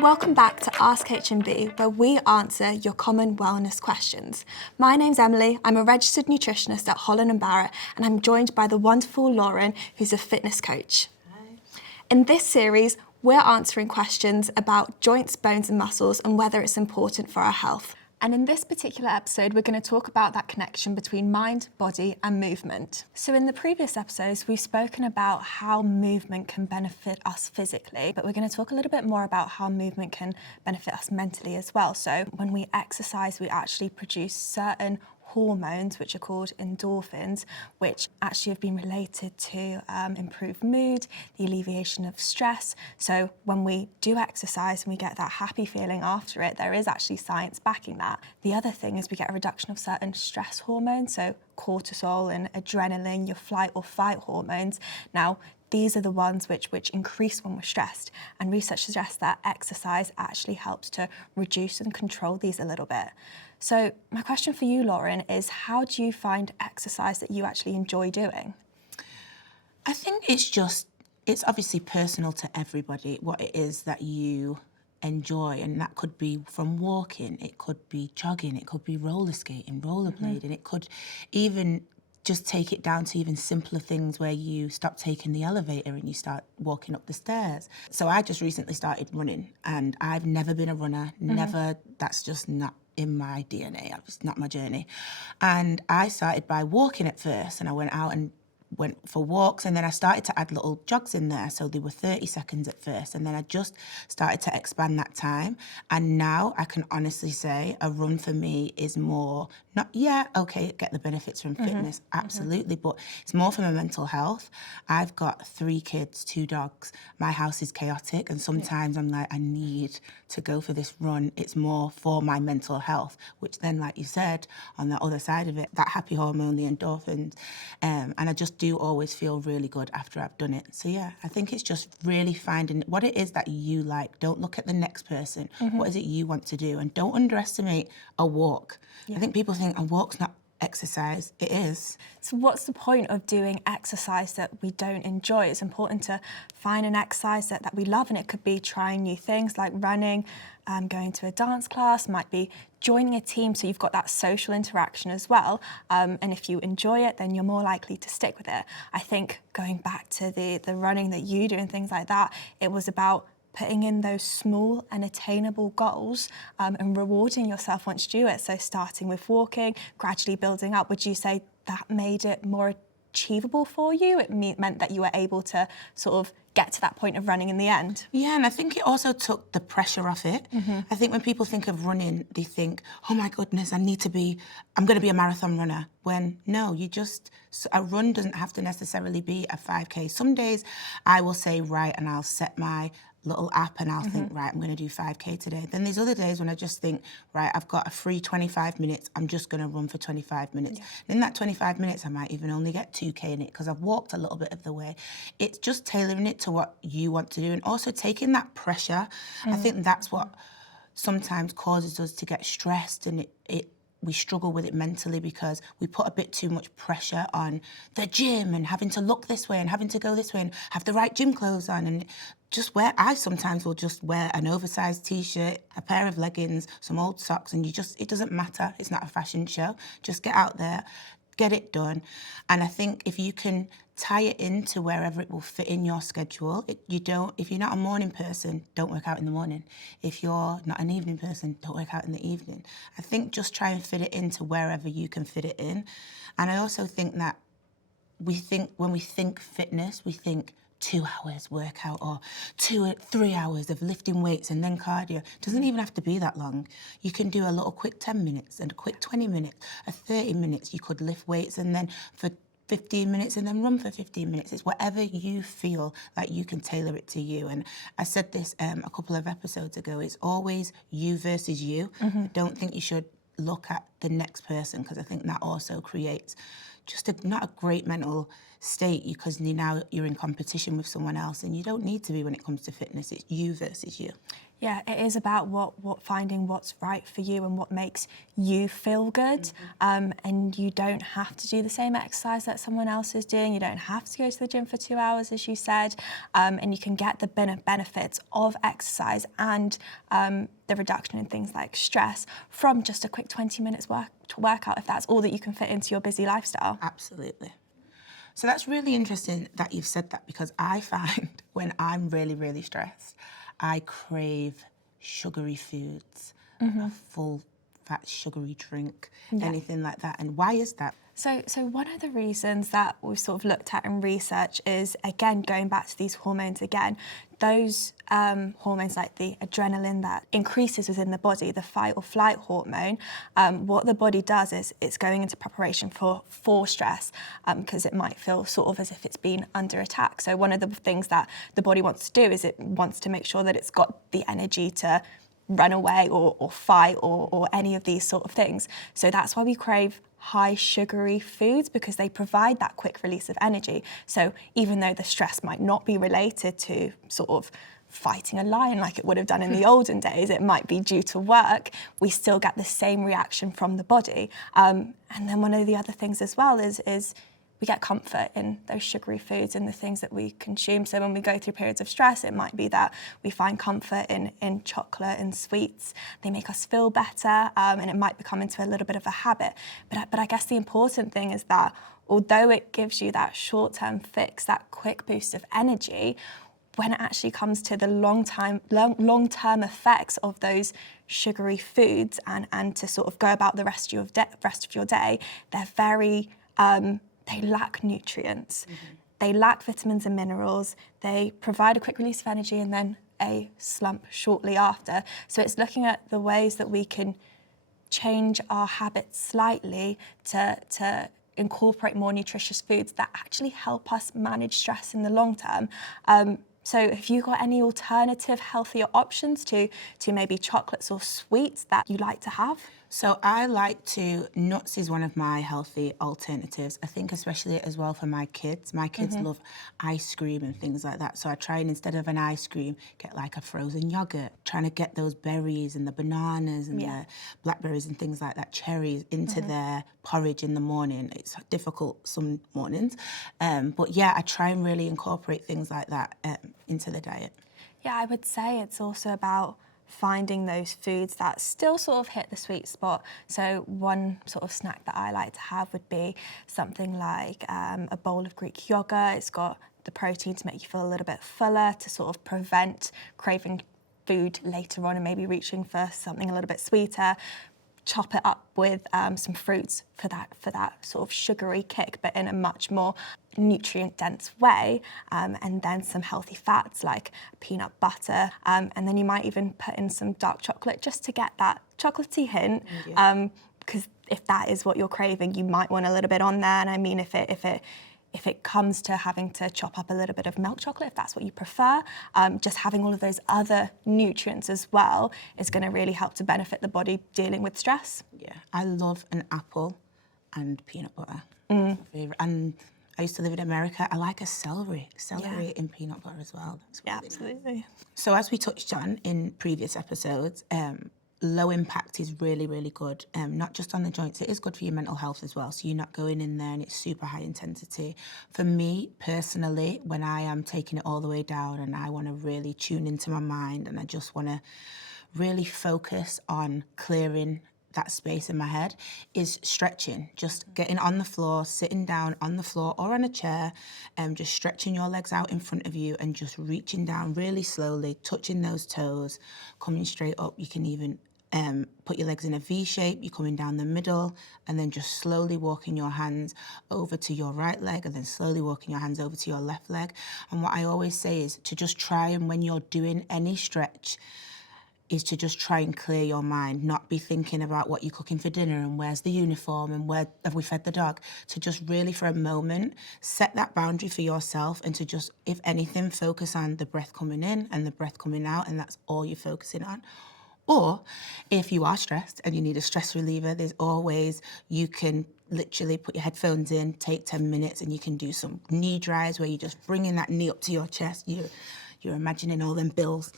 Welcome back to Ask H&B, where we answer your common wellness questions. My name's Emily, I'm a registered nutritionist at Holland Barrett, and I'm joined by the wonderful Lauren, who's a fitness coach. Hi. In this series, we're answering questions about joints, bones and muscles and whether it's important for our health. And in this particular episode, we're going to talk about that connection between mind, body and movement. So in the previous episodes, we've spoken about how movement can benefit us physically, but we're going to talk a little bit more about how movement can benefit us mentally as well. So when we exercise, we actually produce certain hormones, which are called endorphins, which actually have been related to improved mood, the alleviation of stress. So when we do exercise and we get that happy feeling after it, there is actually science backing that. The other thing is we get a reduction of certain stress hormones, so cortisol and adrenaline, your flight or fight hormones. Now, these are the ones which increase when we're stressed, and research suggests that exercise actually helps to reduce and control these a little bit. So my question for you, Lauren, is how do you find exercise that you actually enjoy doing? I think it's obviously personal to everybody what it is that you enjoy, and that could be from walking, it could be jogging, it could be roller skating, rollerblading, it could even just take it down to even simpler things where you stop taking the elevator and you start walking up the stairs. So I just recently started running, and I've never been a runner, that's just not in my DNA, it's not my journey. And I started by walking at first, and I went out and went for walks, and then I started to add little jogs in there, so they were 30 seconds at first, and then I just started to expand that time, and now I can honestly say a run for me is more, get the benefits from fitness, absolutely, but it's more for my mental health. I've got 3 kids, 2 dogs, my house is chaotic, and sometimes I'm like, I need to go for this run. It's more for my mental health, which then, like you said, on the other side of it, that happy hormone, the endorphins, and I just do always feel really good after I've done it. So yeah, I think it's just really finding what it is that you like. Don't look at the next person. What is it you want to do? And don't underestimate a walk. I think people think a walk's not exercise. It is. So what's the point of doing exercise that we don't enjoy? It's important to find an exercise that we love, and it could be trying new things like running, going to a dance class, might be joining a team so you've got that social interaction as well. And if you enjoy it, then you're more likely to stick with it. I think going back to the running that you do and things like that, it was about putting in those small and attainable goals and rewarding yourself once you do it. So starting with walking, gradually building up. Would you say that made it more achievable for you? It meant that you were able to sort of get to that point of running in the end? Yeah, and I think it also took the pressure off it. I think when people think of running, they think, oh my goodness, I'm going to be a marathon runner. When no, a run doesn't have to necessarily be a 5K. Some days I will say, right, and I'll set my little app and I'll think, right, I'm going to do 5K today. Then there's other days when I just think, right, I've got a free 25 minutes, I'm just going to run for 25 minutes. And in that 25 minutes, I might even only get 2K in it because I've walked a little bit of the way. It's just tailoring it to what you want to do, and also taking that pressure. I think that's what sometimes causes us to get stressed, and we struggle with it mentally because we put a bit too much pressure on the gym and having to look this way and having to go this way and have the right gym clothes on, and I sometimes will just wear an oversized t-shirt, a pair of leggings, some old socks, and it doesn't matter. It's not a fashion show. Just get out there, get it done. And I think if you can tie it into wherever it will fit in your schedule. If you're not a morning person, don't work out in the morning. If you're not an evening person, don't work out in the evening. I think just try and fit it into wherever you can fit it in. And I also think that when we think fitness, we think 2 hours workout or 3 hours of lifting weights and then cardio. It doesn't even have to be that long. You can do a little quick 10 minutes and a quick 20 minutes, a 30 minutes. You could lift weights and then for 15 minutes and then run for 15 minutes. It's whatever you feel like you can tailor it to you. And I said this a couple of episodes ago, it's always you versus you. I don't think you should look at the next person, because I think that also creates just not a great mental state because now you're in competition with someone else, and you don't need to be when it comes to fitness. It's you versus you. Yeah, it is about finding what's right for you and what makes you feel good. And you don't have to do the same exercise that someone else is doing. You don't have to go to the gym for 2 hours, as you said. And you can get the benefits of exercise and the reduction in things like stress from just a quick 20 minutes workout, if that's all that you can fit into your busy lifestyle. Absolutely. So that's really interesting that you've said that, because I find when I'm really, really stressed, I crave sugary foods, a full fat sugary drink, anything like that. And why is that? So one of the reasons that we've sort of looked at in research is, again, going back to these hormones again, those hormones like the adrenaline that increases within the body, the fight or flight hormone, what the body does is it's going into preparation for stress, because it might feel sort of as if it's been under attack. So one of the things that the body wants to do is it wants to make sure that it's got the energy to run away or fight or any of these sort of things. So that's why we crave high sugary foods, because they provide that quick release of energy. So even though the stress might not be related to sort of fighting a lion like it would have done in the olden days, it might be due to work, we still get the same reaction from the body. And then one of the other things as well is we get comfort in those sugary foods and the things that we consume. So when we go through periods of stress, it might be that we find comfort in chocolate and sweets. They make us feel better, and it might become into a little bit of a habit. But I guess the important thing is that although it gives you that short-term fix, that quick boost of energy, when it actually comes to the long-term effects of those sugary foods and to sort of go about the rest of your day, they're very they lack nutrients. They lack vitamins and minerals. They provide a quick release of energy and then a slump shortly after. So it's looking at the ways that we can change our habits slightly to incorporate more nutritious foods that actually help us manage stress in the long term. So have you got any alternative healthier options to maybe chocolates or sweets that you like to have? So I like nuts is one of my healthy alternatives. I think especially as well for my kids. My kids love ice cream and things like that. So I try and instead of an ice cream, get like a frozen yogurt, trying to get those berries and the bananas and the blackberries and things like that, cherries, into their porridge in the morning. It's difficult some mornings. But yeah, I try and really incorporate things like that into the diet. Yeah, I would say it's also about finding those foods that still sort of hit the sweet spot. So one sort of snack that I like to have would be something like a bowl of Greek yogurt. It's got the protein to make you feel a little bit fuller, to sort of prevent craving food later on and maybe reaching for something a little bit sweeter. Chop it up with some fruits for that sort of sugary kick, but in a much more nutrient-dense way, and then some healthy fats like peanut butter, and then you might even put in some dark chocolate just to get that chocolatey hint, because if that is what you're craving, you might want a little bit on there. And I mean, if it comes to having to chop up a little bit of milk chocolate, if that's what you prefer, just having all of those other nutrients as well is going to really help to benefit the body dealing with stress. Yeah, I love an apple and peanut butter. That's my favourite. And I used to live in America. I like a celery in peanut butter as well. That's really nice. Absolutely. So as we touched on in previous episodes, low impact is really, really good, not just on the joints, it is good for your mental health as well. So you're not going in there and it's super high intensity. For me personally, when I am taking it all the way down and I want to really tune into my mind and I just want to really focus on clearing that space in my head, is stretching, just getting on the floor, sitting down on the floor or on a chair, just stretching your legs out in front of you and just reaching down really slowly, touching those toes, coming straight up. You can even put your legs in a V shape, you're coming down the middle, and then just slowly walking your hands over to your right leg and then slowly walking your hands over to your left leg. And what I always say is to just try, and when you're doing any stretch, is to just try and clear your mind, not be thinking about what you're cooking for dinner and where's the uniform and where have we fed the dog. To just really, for a moment, set that boundary for yourself and to just, if anything, focus on the breath coming in and the breath coming out, and that's all you're focusing on. Or if you are stressed and you need a stress reliever, there's always, you can literally put your headphones in, take 10 minutes, and you can do some knee drives where you're just bringing that knee up to your chest. You're imagining all them bills.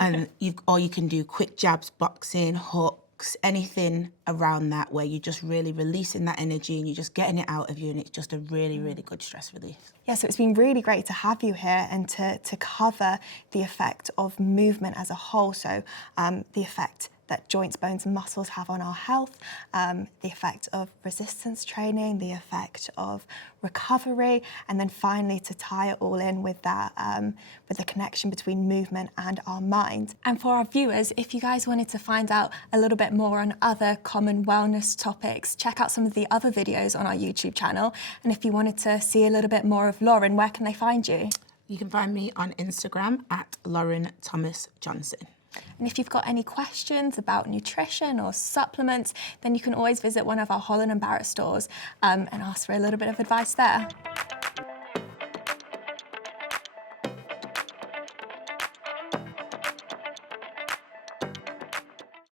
And or you can do quick jabs, boxing, hooks, anything around that where you're just really releasing that energy and you're just getting it out of you, and it's just a really, really good stress relief. Yeah, so it's been really great to have you here and to cover the effect of movement as a whole. So the effect that joints, bones and muscles have on our health, the effect of resistance training, the effect of recovery, and then finally to tie it all in with that, with the connection between movement and our mind. And for our viewers, if you guys wanted to find out a little bit more on other common wellness topics, check out some of the other videos on our YouTube channel. And if you wanted to see a little bit more of Lauren, where can they find you? You can find me on Instagram at Lauren Thomas Johnson. And if you've got any questions about nutrition or supplements, then you can always visit one of our Holland Barrett stores and ask for a little bit of advice there.